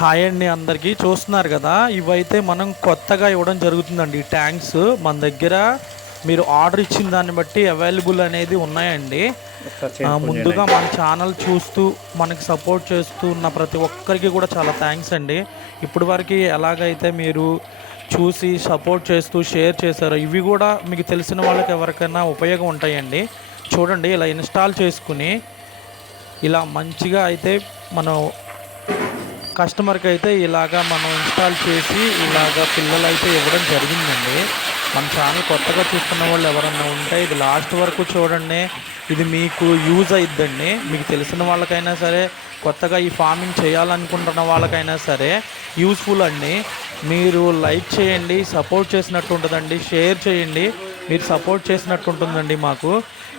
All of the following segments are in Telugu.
హాయ్ అండి అందరికీ. చూస్తున్నారు కదా ఇవైతే మనం కొత్తగా ఇవ్వడం జరుగుతుందండి. ఈ ట్యాంక్స్ మన దగ్గర మీరు ఆర్డర్ ఇచ్చిన దాన్ని బట్టి అవైలబుల్ అనేది ఉన్నాయండి. ముందుగా మన ఛానల్ చూస్తూ మనకి సపోర్ట్ చేస్తూ ఉన్న ప్రతి ఒక్కరికి కూడా చాలా థ్యాంక్స్ అండి. ఇప్పటి వరకు ఎలాగైతే మీరు చూసి సపోర్ట్ చేస్తూ షేర్ చేశారో ఇవి కూడా మీకు తెలిసిన వాళ్ళకి ఎవరికైనా ఉపయోగం ఉంటాయండి. చూడండి ఇలా ఇన్స్టాల్ చేసుకుని ఇలా మంచిగా అయితే మనం కస్టమర్కి అయితే ఇలాగా మనం ఇన్స్టాల్ చేసి ఇలాగా పిల్లలు అయితే ఇవ్వడం జరిగిందండి. మన ఛానల్ కొత్తగా చూస్తున్న వాళ్ళు ఎవరన్నా ఉంటే ఇది లాస్ట్ వరకు చూడండి. ఇది మీకు యూజ్ అయిద్దండి. మీకు తెలిసిన వాళ్ళకైనా సరే కొత్తగా ఈ ఫార్మింగ్ చేయాలనుకుంటున్న వాళ్ళకైనా సరే యూస్ఫుల్ అండి. మీరు లైక్ చేయండి సపోర్ట్ చేసినట్టు ఉంటుందండి. షేర్ చేయండి. మీరు సపోర్ట్ చేసినట్టు ఉంటుందండి మాకు.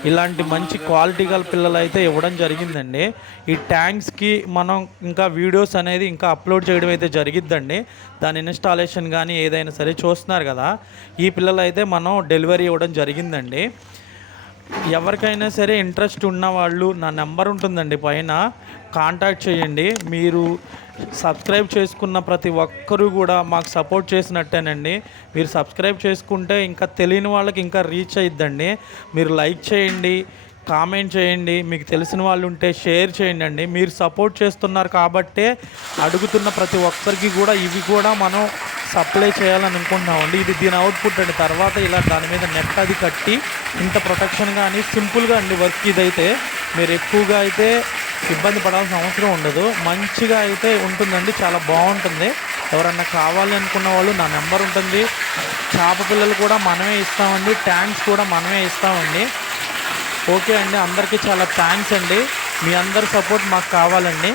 ఇలాంటి మంచి క్వాలిటీ గల పిల్లలు అయితే ఇవ్వడం జరిగిందండి. ఈ ట్యాంక్స్కి మనం ఇంకా వీడియోస్ అనేది ఇంకా అప్లోడ్ చేయడం అయితే జరిగిద్దండి. దాని ఇన్స్టాలేషన్ కానీ ఏదైనా సరే చూస్తున్నారు కదా. ఈ పిల్లలు అయితే మనం డెలివరీ ఇవ్వడం జరిగిందండి. ఎవరికైనా సరే ఇంట్రెస్ట్ ఉన్న వాళ్ళు నా నెంబర్ ఉంటుందండి పైన. కాంటాక్ట్ చేయండి. మీరు సబ్స్క్రైబ్ చేసుకున్న ప్రతి ఒక్కరూ కూడా మాకు సపోర్ట్ చేసినట్టేనండి. మీరు సబ్స్క్రైబ్ చేసుకుంటే ఇంకా తెలియని వాళ్ళకి ఇంకా రీచ్ అయిద్దండి. మీరు లైక్ చేయండి. కామెంట్ చేయండి. మీకు తెలిసిన వాళ్ళు ఉంటే షేర్ చేయండి అండి. మీరు సపోర్ట్ చేస్తున్నారు కాబట్టే అడుగుతున్న ప్రతి ఒక్కరికి కూడా ఇవి కూడా మనం సప్లై చేయాలని అనుకుంటున్నామండి ఇది దీని అవుట్పుట్ అండి. తర్వాత ఇలా దాని మీద నెట్ అది కట్టి ఇంత ప్రొటెక్షన్ కానీ సింపుల్గా అండి వర్క్ ఇదైతే. మీరు ఎక్కువగా అయితే ఇబ్బంది పడాల్సిన అవసరం ఉండదు. మంచిగా అయితే ఉంటుందండి. చాలా బాగుంటుంది. ఎవరన్నా కావాలి అనుకున్న వాళ్ళు నా నెంబర్ ఉంటుంది. చేప పిల్లలు కూడా మనమే ఇస్తామండి. ట్యాంక్స్ కూడా మనమే ఇస్తామండి. ఓకే అండి అందరికీ చాలా థ్యాంక్స్ అండి. మీ అందరి సపోర్ట్ మాకు కావాలండి.